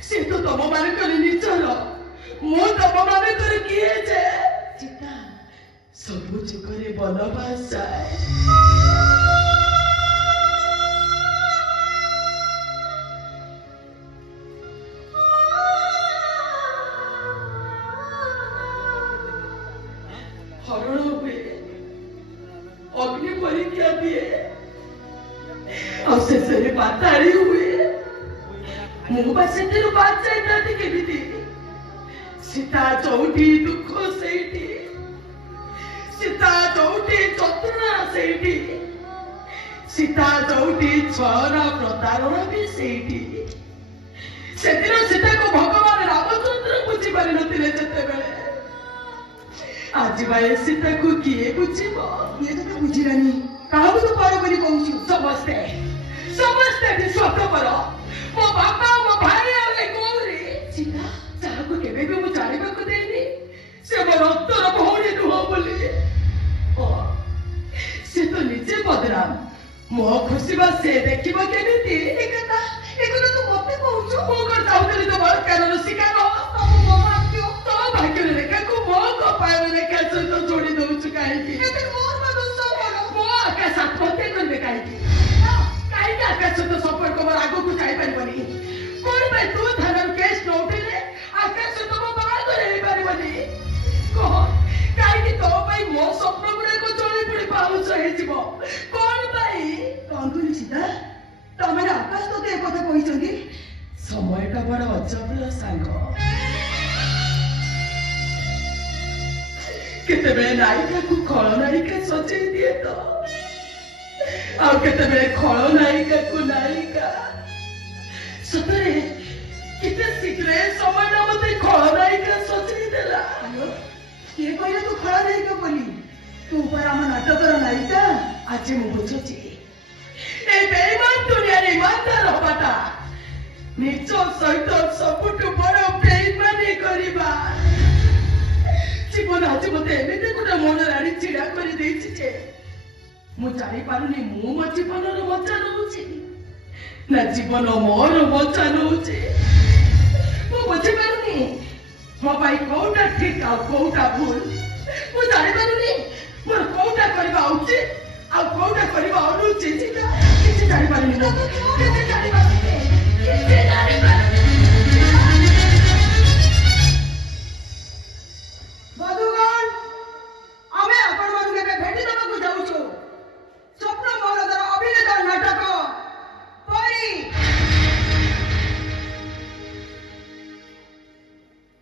ସେ ତ ତମ ମାନଙ୍କର ନିଜର ମୁଁ ତମ ମାନଙ୍କର କିଏ ଯେ ଚିତା ସବୁ ଯୁଗରେ ବନବାସ ଯାଏ। ହରଣ ହୁଏ, ଅଗ୍ନି ପରୀକ୍ଷା ଦିଏ, ଆଉ ଶେଷରେ ପାତାଳି ହୁଏ। ମୁଁ ବା ସେଥିରୁ ବାଦ ଯାଇଥାନ୍ତି କେମିତି? ସୀତା ଯୋଉଠି ଦୁଃଖ ସେଇଠି, ସୀତା ଯୋଉଠି ଯନ୍ତ୍ରଣା ସେଇଠି, ସୀତା ଯୋଉଠି ଛଳନା ପ୍ରତାରଣା ବି ସେଇଠି। ସେଦିନ ସୀତାକୁ ଭଗବାନ ରାମଚନ୍ଦ୍ର ବୁଝି ପାରିନଥିଲେ ଯେତେବେଳେ, ଆଜି ବା ଏ ସୀତାକୁ କିଏ ବୁଝିବ? କିଏ ତତେ ବୁଝିଲାନି? କାହାକୁ ତୁ ପର କରି କହୁଛୁ? ସମସ୍ତେ ସମସ୍ତେ ସ୍ୱାର୍ଥପର। ମୋ ବାପା, ମୋ ଭାଇ ଆଉ ଏ ଗୌରୀ ସୀତା, ଯାହାକୁ କେବେ ବି ମୁଁ ଜାଣିବାକୁ ଦେଇନି ସେ ମୋ ରକ୍ତର ଭଉଣୀ ନୁହଁ ବୋଲି। ସେ ତ ନିଜେ ବଦନାମ, ମୋ ଖୁସି ବା ସେ ଦେଖିବ କେମିତି? ଏକଥା ତୁ ମତେ କହୁଛୁ? ମୁଁ କଣ ଚାହୁଁଥିଲି ତ ବଳାତ୍କାରର ଶିକାର? ତୋ ଭାଗ୍ୟର ରେଖାକୁ ମୋ କପାଳର ରେଖା ସହିତ ଯୋଡ଼ି ଦଉଛୁ କାହିଁକି? ମୋ ଆକାଶ ଆତ୍ମହତ୍ୟା କରିବେ କାହିଁକି? କାହିଁକି ଆକାଶ ସହିତ ସମ୍ପର୍କ ମୋର ଆଗକୁ ଯାଇପାରିବନି? କଣ ପାଇଁ ତୁ ଥାନାରୁ କେସ୍ ନ ଉଠେଇଲେ ଆକାଶ ସହିତ ମୋ ବାହାଘର ହେଇପାରିବନି? କହ, କାହିଁକି ତୋ ପାଇଁ ମୋ ସ୍ୱପ୍ନ ଗୁଡାକ ଜଳି ପୋଡି ପାଉଛ ହେଇଯିବ? କଣ ପାଇଁ? କଣ କହିଲୁ ସୀତା? ତମେ ଆକାଶ ତତେ ଏକଥା କହିଛନ୍ତି? সময়টা বড় অজবর সাঙ্গ। কেতেবেলে নায়িকাକୁ ଖଳନାୟିକା ସଜେଇ ଦିଏ ତ, ଆଉ କେତେବେଳେ ଖଳନାୟିକାକୁ ନାୟିକା। ସତରେ କେତେ ଶୀଘ୍ର ଏ ସମୟଟା ମତେ ଖଳନାୟିକା ସଜେଇ ଦେଲା। କିଏ କହିଲା ତୁ ଖଳନାୟିକା ବୋଲି? ତୁ ପରା ଆମ ନାଟକର ନାୟିକା। ଆଜି ମୁଁ ବୁଝୁଛି ଏ ବେଇମାନ ଦୁନିଆରେ ଇମାନଦାର ହବାଟା ନିଜ ସହିତ ସବୁଠୁ ବଡ ବେଇମାନି କରିବା। ଜୀବନ ଆଜି ମତେ ଏମିତି ଗୋଟେ ମନରେ ଆଣି ଛିଡା କରିଦେଇଛି ଯେ ମୁଁ ଜାଣିପାରୁନି ମୁଁ ମୋ ଜୀବନର ମଜା ନଉଛି ନା ଜୀବନ ମୋର ମଜା ନଉଛି। ମୁଁ ବୁଝିପାରୁନି ମୋ ପାଇଁ କୋଉଟା ଠିକ ଆଉ କୋଉଟା ଭୁଲ। ମୁଁ ଜାଣିପାରୁନି ମୋର କୋଉଟା କରିବା ଉଚିତ ଆଉ କୋଉଟା କରିବା ଅନୁଚିତ। କିଛି ଜାଣିପାରୁନି, କିଛି ଜାଣିପାରୁନି, କିଛି ଜାଣିପାରୁନି। ବନ୍ଧୁଗଣ, ଆମେ ଆପଣମାନଙ୍କୁ ଏବେ ଭେଟି ଦେବାକୁ ଯାଉଛୁ ସ୍ୱପ୍ନ ମହଲର ଅଭିନେତା ନାଟକ ପରୀ।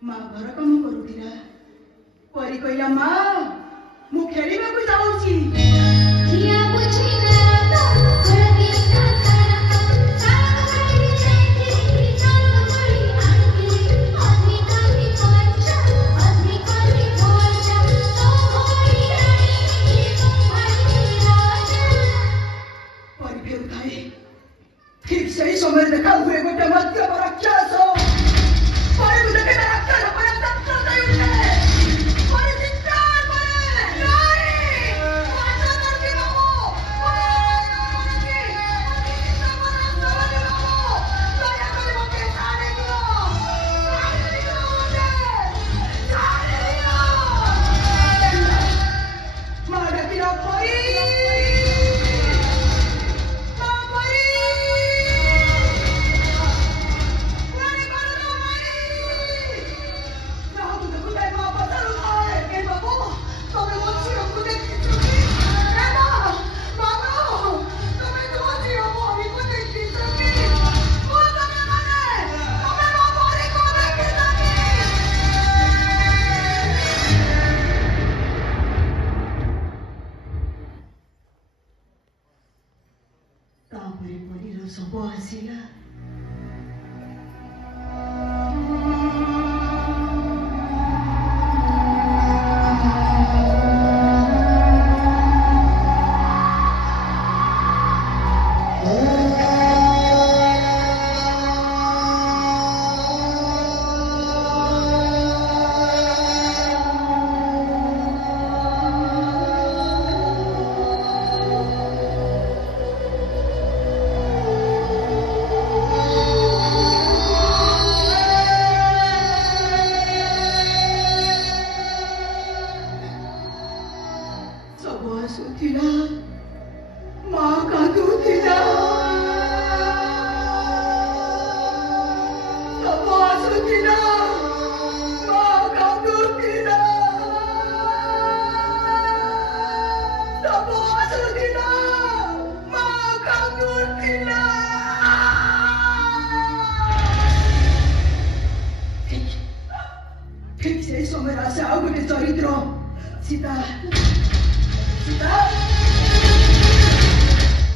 ମା ଘର କାମ କରୁଥିଲା। ପରୀ କହିଲା, ମା ମୁଁ ଖେଳିବାକୁ ଯାଉଛି। ठीक सही समय देखा हुए गोटे मध्य राक्षस ସବୁ ଆସିଲା। କାନ୍ଦୁଥିଲା ମା କାନ୍ଦୁଥିଲା ସବୁ ଆସୁଥିଲା ମା କାନ୍ଦୁଥିଲା ସବୁ ଆସୁଥିଲା ମା କାନ୍ଦୁଥିଲା ଠିକ ସେ ସମୟରେ ଆସେ ଆଉ ଗୋଟେ ଚରିତ୍ର ସୀତା ସୀତା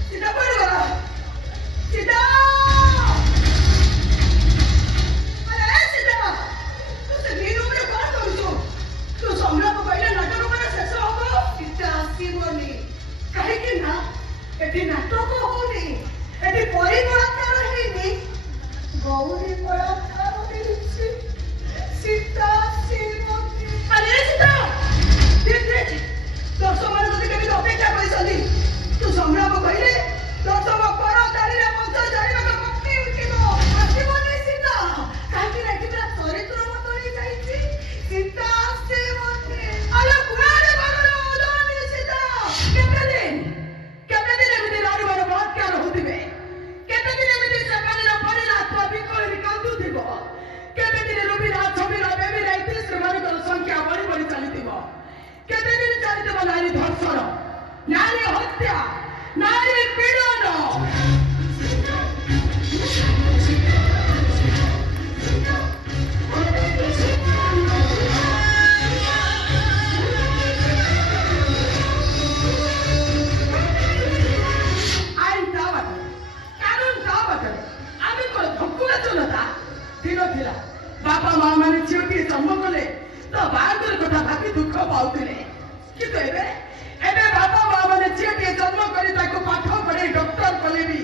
ସୀତା କୁଆଡ଼େ ଗଲା ସୀତା ଆରେ ସୀତା ତୁ ସେ ଘି ରୁମରେ କଣ କରୁଛୁ ତୁ ସଂଗ୍ରାମ କହିଲେ ନାଟକ ମାନେ ଶେଷ ହବ ସୀତା ଆସିବନି କାହିଁକି ନା ଏଠି ନାଟକ ହଉନି ଏଠି ପରିବଳାକାର ହେଇନି ଗୌରୀ ବଳାକାର ହେଇଛି ସୀତା ଆସିବନି ଆରେ ସୀତା ଦର୍ଶକ ମାନେ ଯଦି କେମିତି ଅପେକ୍ଷା କରିଛନ୍ତି ତୁ ସଂଗ୍ରାମ କହିଲେ ଦର୍ଶକ କର ଚାରିରେ ମଞ୍ଚ ଚାରିପାଖ କମ୍ପି ଉଠିବ ଆସିବନି ସୀତା କାହିଁକି ନା ଏଠି ପୁରା ଚରିତ୍ର ବଦଳି ଯାଇଛି ସୀତା ଆସିବନି ଆଲୋ କୁଆଡ଼େ ଗଲ ଉଦୟନି ସୀତା କେତେ ଦିନ ଏମିତି ନାରୀମାନେ ବଳାତ୍କାର ହଉଥିବେ କେତେ ଦିନ ଏମିତି ସେମାନର ପରିଣାତ୍ମା ବିକଳରେ କାନ୍ଦୁଥିବ କେତେ ଦିନ ରୁବିରା ଛବିରା ବେବିରା ସେମାନଙ୍କର ସଂଖ୍ୟା ବଢ଼ି ବଢ଼ି ଚାଲିଥିବ କେତେ ଦିନ ଚାଲିଥିବ ନାରୀ ଧର୍ଷଣ ନାରୀ ହତ୍ୟା ନାରୀ ପୀଡ଼ନ ଆଇନ ତା ବାଟରେ କାନୁନ ତା ବାଟରେ ଆମେ କଣ ଧକୁଳା ଚଲତା ଦିନ ଥିଲା ବାପା ମା ମାନେ ଝିଅଟିଏ ଜନ୍ମ କଲେ ତ ବାହାଘର କଥା ଭାବି ଦୁଃଖ ପାଉଥିଲେ କିନ୍ତୁ ଏବେ ବାପା ମା ମାନେ ଝିଅଟିଏ ଜନ୍ମ କରି ତାକୁ ପାଠ ପଢେଇ ଡକ୍ଟର କଲେ ବି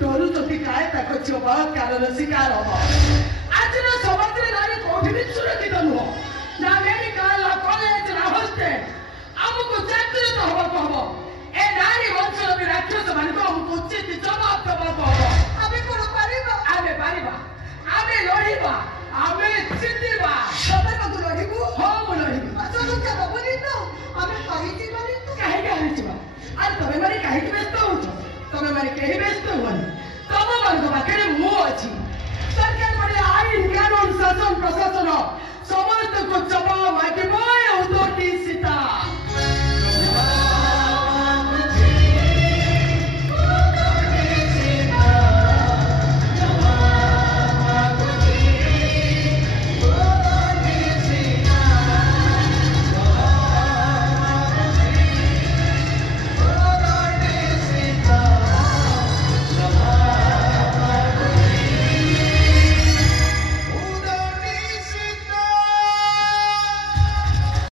ଡରୁଛନ୍ତି କାଳେ ତାଙ୍କ ଝିଅ ବଳାତ୍କାରର ଶିକାର ହବ ଆଜିର ସମାଜରେ ନାରୀ କୋଉଠି ବି ସୁରକ୍ଷିତ ନୁହଁ